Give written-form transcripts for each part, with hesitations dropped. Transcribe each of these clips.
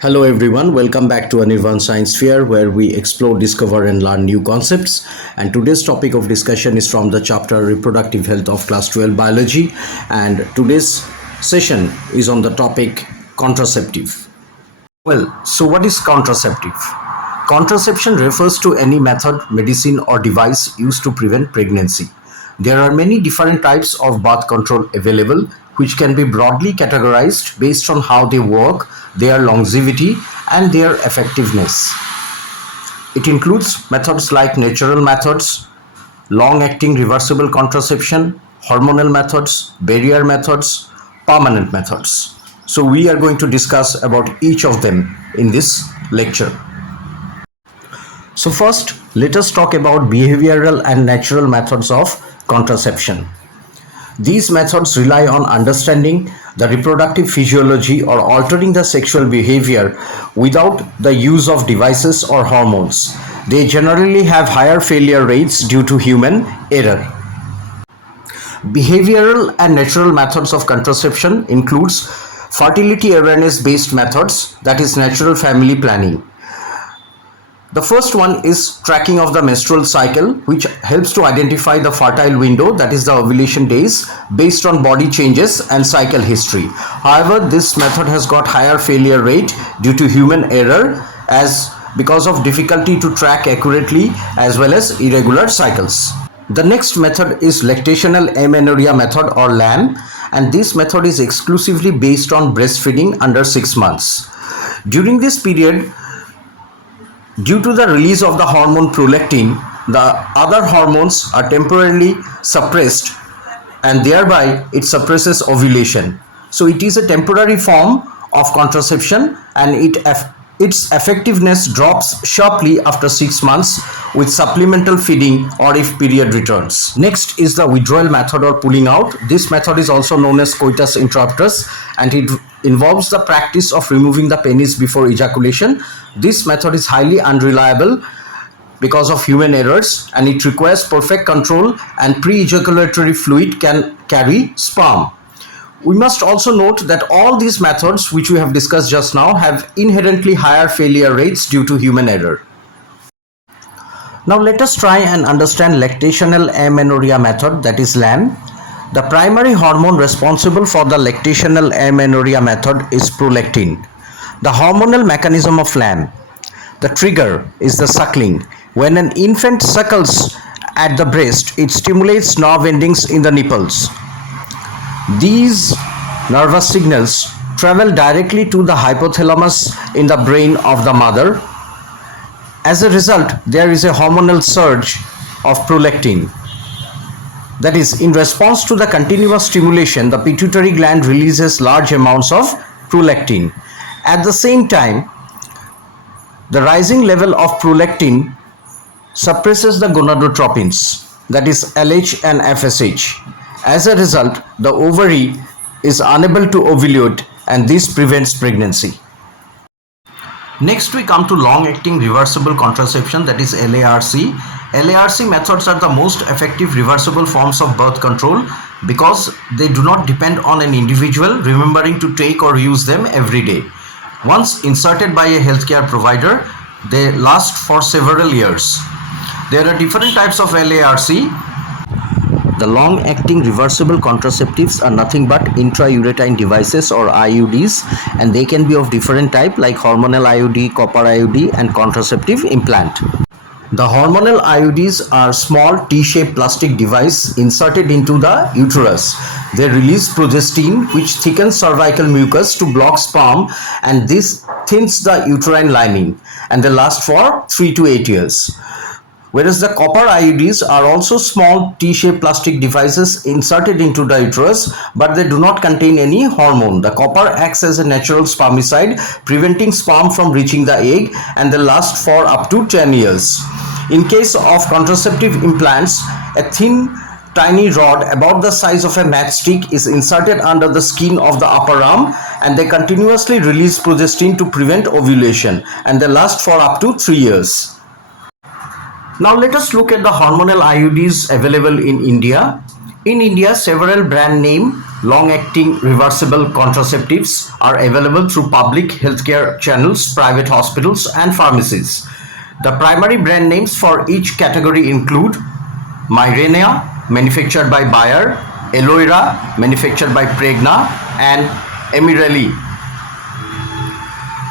Hello everyone, welcome back to Anirvan Science Fair where we explore, discover and learn new concepts. And today's topic of discussion is from the chapter Reproductive Health of Class 12 Biology, and today's session is on the topic contraceptive. So what is contraceptive? Contraception refers to any method, medicine or device used to prevent pregnancy. There are many different types of birth control available, which can be broadly categorized based on how they work, their longevity, and their effectiveness. It includes methods like natural methods, long-acting reversible contraception, hormonal methods, barrier methods, permanent methods. So we are going to discuss about each of them in this lecture. So first, let us talk about behavioral and natural methods of contraception. These methods rely on understanding the reproductive physiology or altering the sexual behavior without the use of devices or hormones. They generally have higher failure rates due to human error. Behavioral and natural methods of contraception includes fertility awareness based methods, that is natural family planning. The first one is tracking of the menstrual cycle, which helps to identify the fertile window, that is the ovulation days, based on body changes and cycle history. However, this method has got higher failure rate due to human error because of difficulty to track accurately as well as irregular cycles. The next method is lactational amenorrhea method or LAM, and this method is exclusively based on breastfeeding under 6 months. During this period, due to the release of the hormone prolactin, the other hormones are temporarily suppressed and thereby it suppresses ovulation. So it is a temporary form of contraception and its effectiveness drops sharply after 6 months with supplemental feeding or if period returns. Next is the withdrawal method or pulling out. This method is also known as coitus interruptus and it involves the practice of removing the penis before ejaculation. This method is highly unreliable because of human errors and it requires perfect control, and pre-ejaculatory fluid can carry sperm. We must also note that all these methods which we have discussed just now have inherently higher failure rates due to human error. Now let us try and understand lactational amenorrhea method, that is LAM. The primary hormone responsible for the lactational amenorrhea method is prolactin. The hormonal mechanism of LAM. The trigger is the suckling. When an infant suckles at the breast, it stimulates nerve endings in the nipples. These nervous signals travel directly to the hypothalamus in the brain of the mother. As a result, there is a hormonal surge of prolactin. That is, in response to the continuous stimulation, the pituitary gland releases large amounts of prolactin. At the same time, the rising level of prolactin suppresses the gonadotropins, that is LH and FSH. As a result, the ovary is unable to ovulate and this prevents pregnancy. Next we come to long-acting reversible contraception, that is LARC. LARC methods are the most effective reversible forms of birth control because they do not depend on an individual remembering to take or use them every day. Once inserted by a healthcare provider, they last for several years. There are different types of LARC. The long-acting reversible contraceptives are nothing but intrauterine devices or IUDs, and they can be of different type like hormonal IUD, copper IUD and contraceptive implant. The hormonal IUDs are small T-shaped plastic device inserted into the uterus. They release progestin, which thickens cervical mucus to block sperm, and this thins the uterine lining, and they last for 3 to 8 years. Whereas the copper IUDs are also small T-shaped plastic devices inserted into the uterus, but they do not contain any hormone. The copper acts as a natural spermicide, preventing sperm from reaching the egg, and they last for up to 10 years. In case of contraceptive implants, a thin, tiny rod about the size of a matchstick is inserted under the skin of the upper arm, and they continuously release progestin to prevent ovulation, and they last for up to 3 years. Now let us look at the hormonal IUDs available in India. In India, several brand name long-acting reversible contraceptives are available through public healthcare channels, private hospitals, and pharmacies. The primary brand names for each category include Mirena, manufactured by Bayer, Eloira, manufactured by Pregna, and Emirelli.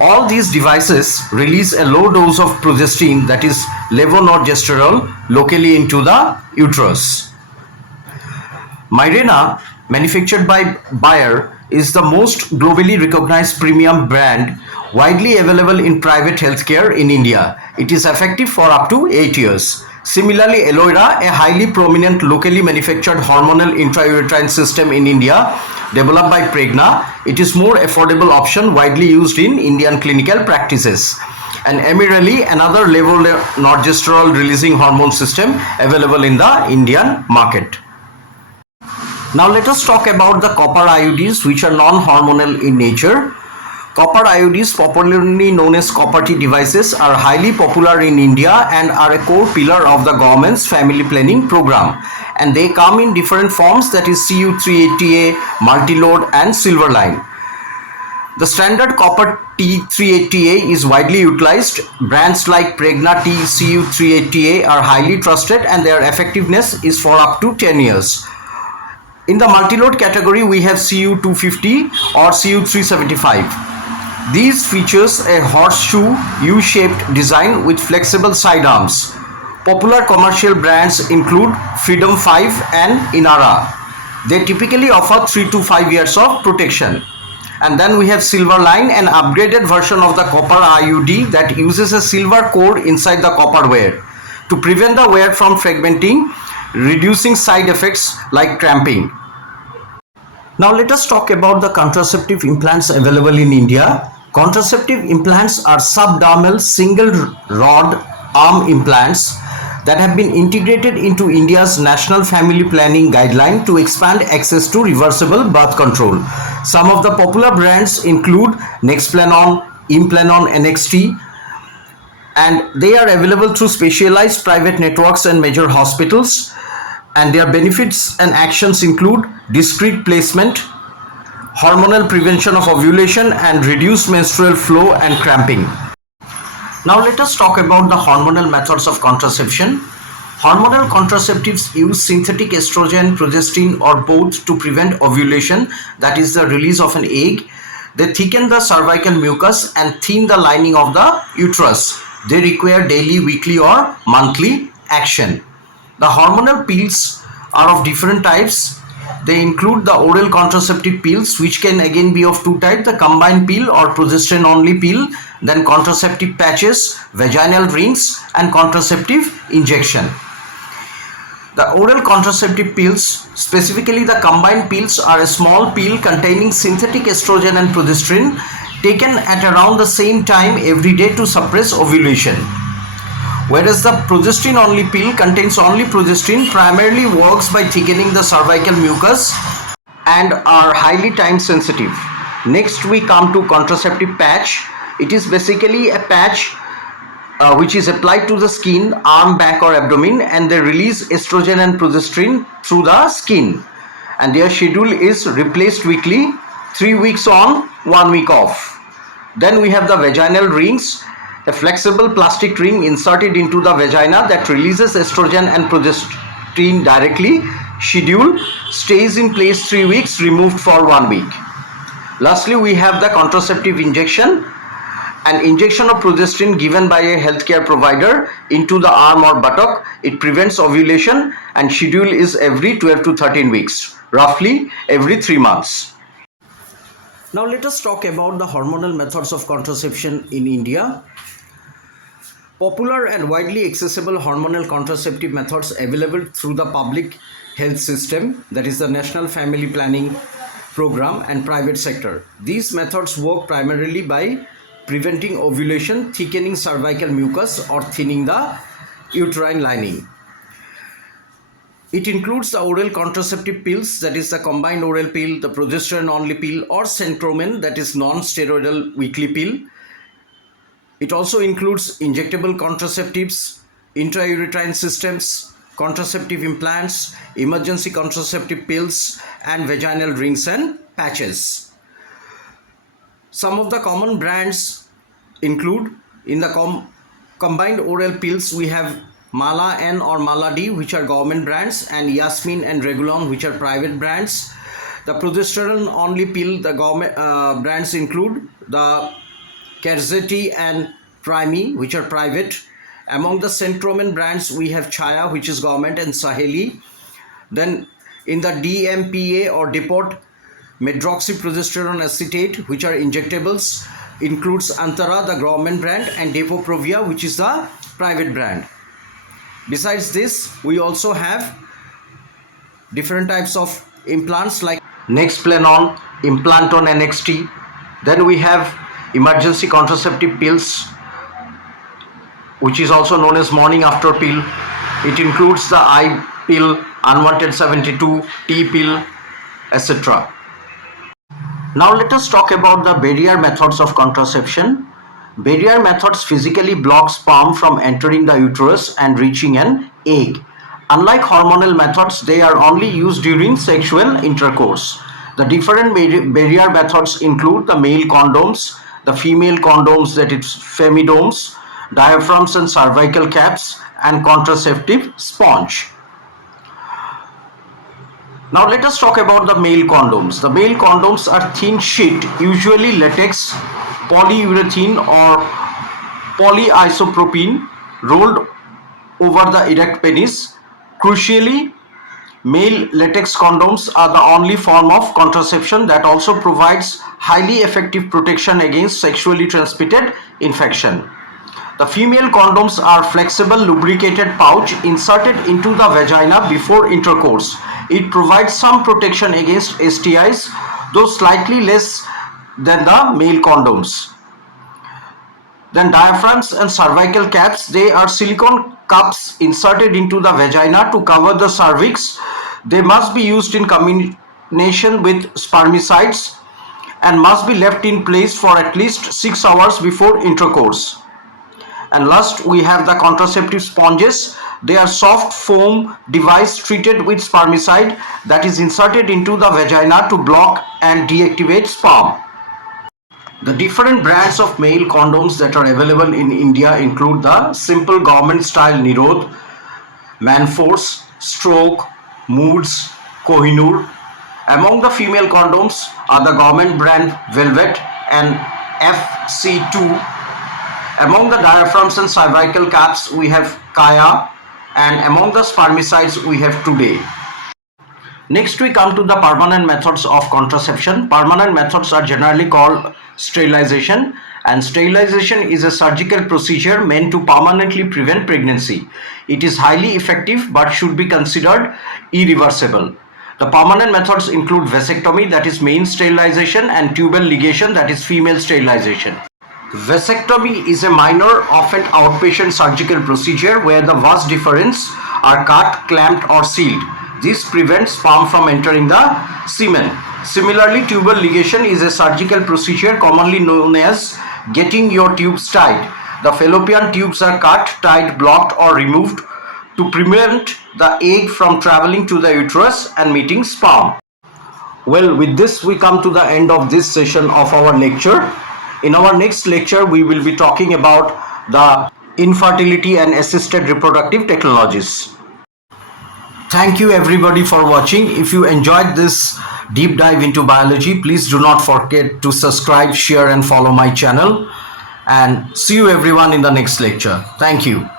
All these devices release a low dose of progestin, that is levonorgestrel, locally into the uterus. Mirena, manufactured by Bayer, is the most globally recognized premium brand widely available in private healthcare in India. It is effective for up to 8 years. Similarly, Eloira, a highly prominent locally manufactured hormonal intrauterine system in India, developed by Pregna, it is more affordable option widely used in Indian clinical practices. And Emirelli, another levonorgestrel releasing hormone system available in the Indian market. Now let us talk about the copper IUDs, which are non-hormonal in nature. Copper IUDs, popularly known as copper T devices, are highly popular in India and are a core pillar of the government's family planning program. And they come in different forms, that is CU380A, multi-load, and silver line. The standard copper T380A is widely utilized. Brands like Pregna T CU380A are highly trusted and their effectiveness is for up to 10 years. In the multi-load category, we have CU250 or CU375. These features a horseshoe U-shaped design with flexible sidearms. Popular commercial brands include Freedom 5 and Inara. They typically offer 3 to 5 years of protection. And then we have Silver Line, an upgraded version of the copper IUD that uses a silver core inside the copper wire to prevent the wire from fragmenting, reducing side effects like cramping. Now let us talk about the contraceptive implants available in India. Contraceptive implants are subdermal single rod arm implants that have been integrated into India's National Family Planning Guideline to expand access to reversible birth control. Some of the popular brands include Nexplanon, Implanon NXT, and they are available through specialized private networks and major hospitals. And their benefits and actions include discreet placement, hormonal prevention of ovulation, and reduced menstrual flow and cramping. Now let us talk about the hormonal methods of contraception. Hormonal contraceptives use synthetic estrogen, progestin, or both to prevent ovulation, that is the release of an egg. They thicken the cervical mucus and thin the lining of the uterus. They require daily, weekly, or monthly action. The hormonal pills are of different types. They include the oral contraceptive pills, which can again be of two types, the combined pill or progesterone only pill, then contraceptive patches, vaginal rings, and contraceptive injection. The oral contraceptive pills, specifically the combined pills, are a small pill containing synthetic estrogen and progesterone taken at around the same time every day to suppress ovulation. Whereas the progesterone only pill contains only progesterone, primarily works by thickening the cervical mucus and are highly time sensitive. Next we come to contraceptive patch. It is basically a patch which is applied to the skin, arm, back, or abdomen, and they release estrogen and progesterone through the skin, and their schedule is replaced weekly, 3 weeks on, 1 week off. Then we have the vaginal rings, a flexible plastic ring inserted into the vagina that releases estrogen and progesterone directly. Schedule stays in place 3 weeks, removed for 1 week. Lastly, we have the contraceptive injection, an injection of progesterone given by a healthcare provider into the arm or buttock. It prevents ovulation and schedule is every 12 to 13 weeks, roughly every 3 months. Now let us talk about the hormonal methods of contraception in India. Popular and widely accessible hormonal contraceptive methods available through the public health system, that is the National Family Planning Program, and private sector. These methods work primarily by preventing ovulation, thickening cervical mucus, or thinning the uterine lining. It includes the oral contraceptive pills, that is the combined oral pill, the progesterone only pill, or Centromen, that is non-steroidal weekly pill. It also includes injectable contraceptives, intrauterine systems, contraceptive implants, emergency contraceptive pills, and vaginal rings and patches. Some of the common brands include in the combined oral pills we have Mala N or Mala D, which are government brands, and Yasmin and Regulon, which are private brands. The progesterone only pill, the government brands include the Kerzeti and Primi, which are private. Among the Centromen brands we have Chaya, which is government, and Saheli. Then in the DMPA or depot medroxyprogesterone acetate, which are injectables, includes Antara, the government brand, and Depo-Provia, which is the private brand. Besides this, we also have different types of implants like Nexplanon, Implanton NXT. Then we have emergency contraceptive pills, which is also known as morning after pill. It includes the I pill, unwanted 72, T pill, etc. Now let us talk about the barrier methods of contraception. Barrier methods physically block sperm from entering the uterus and reaching an egg. Unlike hormonal methods, they are only used during sexual intercourse. The different barrier methods include the male condoms, the female condoms, that is femidomes, diaphragms and cervical caps, and contraceptive sponge. Now let us talk about the male condoms. The male condoms are thin sheet, usually latex, polyurethane or polyisopropene, rolled over the erect penis. Crucially, male latex condoms are the only form of contraception that also provides highly effective protection against sexually transmitted infection. The female condoms are flexible lubricated pouch inserted into the vagina before intercourse. It provides some protection against STIs, though slightly less than the male condoms. Then diaphragms and cervical caps, they are silicone cups inserted into the vagina to cover the cervix. They must be used in combination with spermicides and must be left in place for at least 6 hours before intercourse. And last, we have the contraceptive sponges. They are soft foam device treated with spermicide that is inserted into the vagina to block and deactivate sperm. The different brands of male condoms that are available in India include the simple government style Nirod, Manforce, Stroke, Moods, Kohinoor. Among the female condoms are the government brand Velvet and FC2. Among the diaphragms and cervical caps we have Kaya, and among the spermicides we have Today. Next we come to the permanent methods of contraception. Permanent methods are generally called sterilization, and sterilization is a surgical procedure meant to permanently prevent pregnancy. It is highly effective but should be considered irreversible. The permanent methods include vasectomy, that is male sterilization, and tubal ligation, that is female sterilization. Vasectomy is a minor, often outpatient surgical procedure where the vas deferens are cut, clamped or sealed. This prevents sperm from entering the semen. Similarly, tubal ligation is a surgical procedure commonly known as getting your tubes tied. The fallopian tubes are cut, tied, blocked or removed to prevent the egg from traveling to the uterus and meeting sperm. Well, with this we come to the end of this session of our lecture. In our next lecture, we will be talking about the infertility and assisted reproductive technologies. Thank you everybody for watching. If you enjoyed this deep dive into biology, please do not forget to subscribe, share and follow my channel. And see you everyone in the next lecture. Thank you.